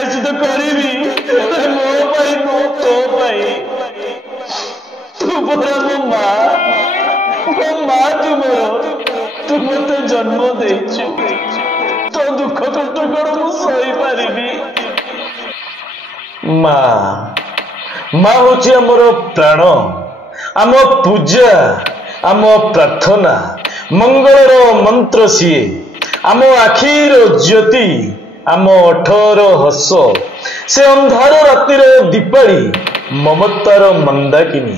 प्रायश्चित करिबी मो भाई नो तो भाई तू परा मो माँ तू मोर तू मते जन्म देइछु तो दुख कष्ट कण मु सही पारिबी माँ होची हमर प्राण आम पूजा आम प्रार्थना मंगलर मंत्र सीए आम आखिर ज्योति आम ओठर हस से अंधार रातिर दीपाली ममतार मंदाकिनी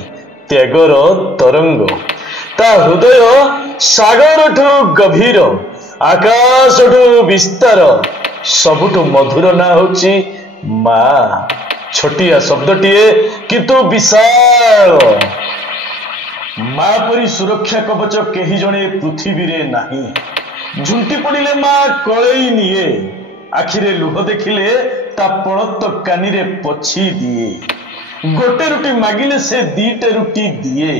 त्यागर तरंग ता हृदय सागर ठू गभीर आकाश ठू विस्तार सबुठू मधुर ना होची माँ छोटिया शब्दटीए किंतु विशाल माँ परी सुरक्षा कवच केही जणे पृथ्वी रे नाही झुंटी पड़िले माँ कलई निए आखिरे लुह देखिले ता पणत कानी रे पछी दिए गोटे रुटी मागिले से दीटे रुटी दिए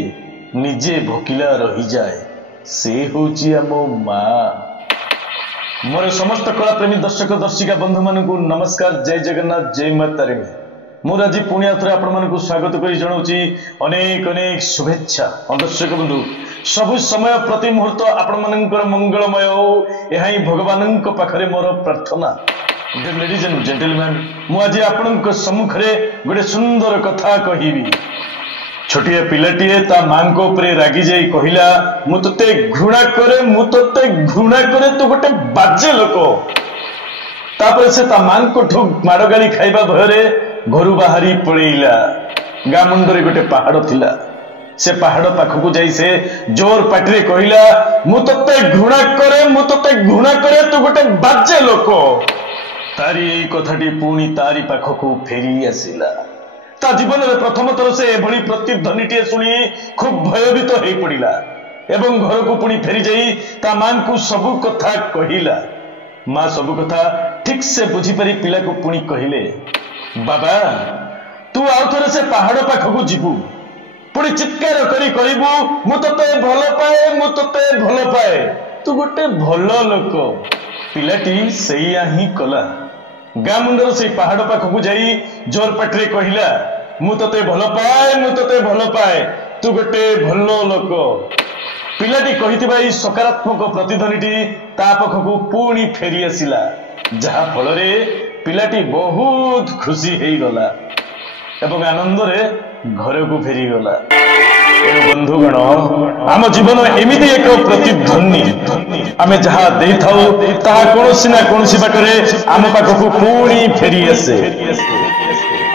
निजे भोकिला रही जाए से होची आमो माँ मोर समस्त कला प्रेमी दर्शक दर्शिका बंधु मानकु नमस्कार जय जगन्नाथ जय माता तारिणी मोर आज पुणी आउथरे आपण मानकु स्वागत करी जणाउची अनेक अनेक शुभेच्छा दर्शक बंधु सबु समय प्रति मुहूर्त आपण मानकर मंगलमय हो एहा ही भगवानक पाखरे मोर प्रार्थना लेडीज एंड जेंटलमैन मु आज आपणक सम्मुख रे गोटे सुंदर कथा कहिबी छोटिया पिलाटीए ता मां को ऊपर रागी जाई कहिला मु तते घृणा करे तू गोटे बाजे लोक तापर से ता मां को ठुक माड़ गाली खाइबा भयरे घरु बाहरी पळेइला गा मुंडरे गोटे पहाड़ थिला से पहाड़ पाखकु जाई से जोर पाटरे कहिला मु तते घृणा करे तू गोटे बाजे लोक तारी एई कथाटी पुणी तारी पाखकु फेरी आसिला ता जीवन में प्रथम थर से एभली प्रतिध्वनिटीए शुणी खूब भयभीत हो पड़ा एवं घर को पुणी फेरी जाई ता मां को सबु कथा कहिला मां सबु कथा ठीक से बुझीपारी पिला को पुणी कहिले बाबा तू आउ थरे से पहाड़ पाखकु जीवु पुणी चित्कार करी कहबू मु तते भल पाए तू गोटे भल लोक पिलाटी सेया ही कला गाँ मुंडर से पहाड़ पाखकु जाई जोर पाटरे कहिला मु तते भल पाए तू गोटे भल लोक पिलाटी कहिथिबा ई सकारात्मक प्रतिध्वनिटी ता पाखकु पुणी फेरी आसिला जहा फल रे पिलाटी बहुत खुशी हेई गला एवं आनंद रे घर को फेरी गला बंधुगण आम जीवन एमिति एक प्रतिध्वनि आमे जहा देई थाउ ताहा कोनोसी ना कोनोसी बाटरे आम पाखकु पुणी फेरी आसे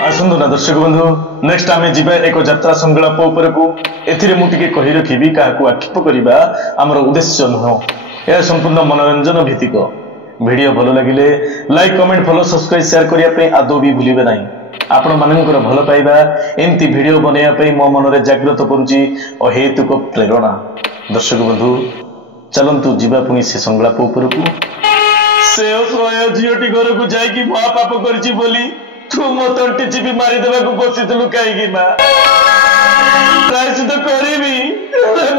आसंतु ना दर्शक बंधु नेक्स्ट आमे जीवा एक यात्रा संगलाप उपरकु एथिरे मु टिके कहि रखिबी काहाकु आक्षेप करिबा हमर उद्देश्य नहो या संपूर्ण मनोरंजन भित्तिक वीडियो भलो लागिले like comment follow subscribe share करिया पे आदौ भी भूलिबे नाही आपण मानकर भल पाइबा एमती वीडियो बनैया पे मो मन रे जागृत करूची अहेतुक प्रेरणा दर्शक बंधु चलंतु जीवा पुनी से संगलाप उपरकु से सोया जियोटी घर को जाई कि महापाप करची बोली तू मो तंटी चिपी मारी देबा को बसितलु काई कि ना प्रायश्चित करिबी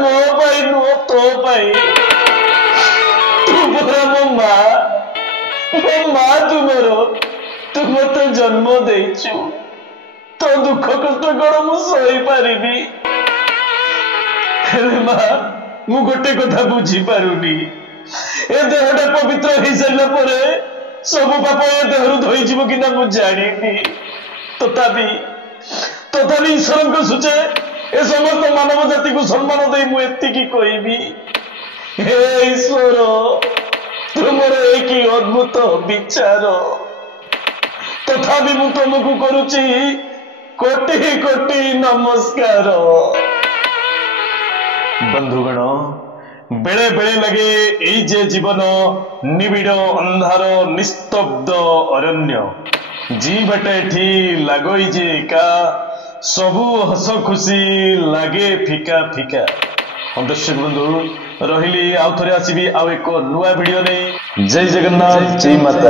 मो भाई नो तो भाई तू परा मो माँ तू मोर तू मते जन्म देइछु तो दुख कष्ट कण मु सही पारिबी माँ मु गोटे कथा बुझी पारुनी ए देहटा पवित्र हो सारा पर सब पाप ए देहरु धोई जीव कि ना मु जानिनी तथापि ईश्वर को सूचे ए समस्त मानव जाति को सम्मान दे मु एतिकी कहबी हे ईश्वर तुमर एक अद्भुत विचार तथापि मु तुमको करुची कोटि कोटि नमस्कार बंधुगण बेले बेले लगे एई जे जीवन निबिड़ अंधार निस्तब्ध अरण्य जीवटा एठी लगई जे एका सबु हस खुशी लगे फिका फिका दर्शक बंधु रही आउ थे आसबि आउ एक नुआ वीडियो नहीं जय जगन्नाथ जय माता।